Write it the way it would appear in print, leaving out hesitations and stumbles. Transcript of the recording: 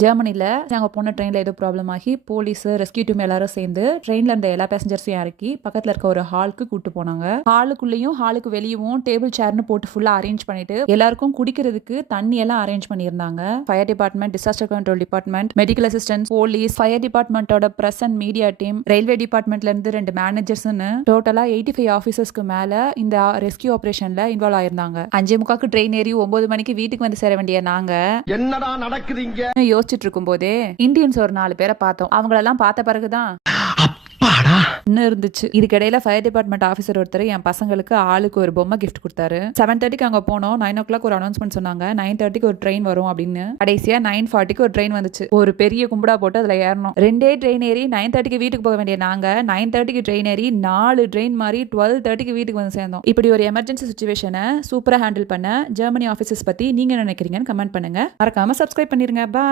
ஜெர்மனில நாங்க போன ட்ரெயின்ல ஏதோ ப்ராப்ளம் ஆகி போலீஸ் ரெஸ்கியூ டீம் எல்லாரும் சேர்ந்து ட்ரெயின்ல இருந்த எல்லா பேசஞ்சர்ஸையும் இறக்கி பக்கத்துல இருக்க ஒரு ஹாலுக்கு கூட்டு போனாங்க. ஹாலுக்குள்ளேயும் ஹாலுக்கு வெளியவும் டேபிள் சேர்னு போட்டு ஃபுல்லா அரேஞ்ச் பண்ணிட்டு எல்லாருக்கும் குடிக்கிறதுக்கு தண்ணி எல்லாம் அரேஞ்ச் பண்ணியிருந்தாங்க. Fire department, disaster control department, medical assistance, police, fire டிபார்ட்மெண்டோட press and media team, railway டிபார்ட்மெண்ட்ல இருந்து 2 மேனேஜர்ஸ்னு டோட்டலா 85 ஆபீசர்ஸ்க்கு மேல இந்த ரெஸ்கியூ ஆபரேஷன்ல இன்வால்வ் ஆயிருந்தாங்க. 5:45 ட்ரெயின் ஏறி 9 மணிக்கு வீட்டுக்கு வந்து சேர வேண்டிய நாங்க என்னடா நடக்குதுங்க யோசிச்சுட்டு இருக்கும் போதே இந்தியன்ஸ் ஒரு 4 பேரை பார்த்தோம். அவங்களெல்லாம் பார்த்த பிறகுதான் இருந்துச்சு. இதுக்கிடையில ஃபயர் டிபார்ட்மெண்ட் ஆஃபீஸர் ஒருத்தர் என் பசங்களுக்கு ஆளுக்கு ஒரு பொம்மை கிஃப்ட் கொடுத்தாரு. 7:30க்கு அங்க போனோம். 9 o'clock ஒரு அனௌன்ஸ்மெண்ட் சொன்னாங்க. 9:30க்கு ஒரு ட்ரெயின் வரும் அப்படின்னு. கடைசியா 9:40க்கு ஒரு ட்ரெயின் வந்துச்சு. ஒரு பெரிய கும்படா போட்டு அதுல ஏறணும். 2 ட்ரெயின் ஏறி 9:30க்கு வீட்டுக்கு போக வேண்டிய நாங்க 9:30க்கு ட்ரெயின் ஏறி 4 ட்ரெயின் மாதிரி 12:30க்கு வீட்டுக்கு வந்து சேர்ந்தோம். இப்படி ஒரு எமர்ஜென்சி சுச்சுவேஷனை சூப்பரா ஹேண்டில் பண்ண ஜெர்மனி ஆஃபீஸர்ஸ் பத்தி நீங்க நினைக்கிறீங்கன்னு கமெண்ட் பண்ணுங்க. மறக்காம சப்ஸ்கிரைப் பண்ணிருங்க. பாய்.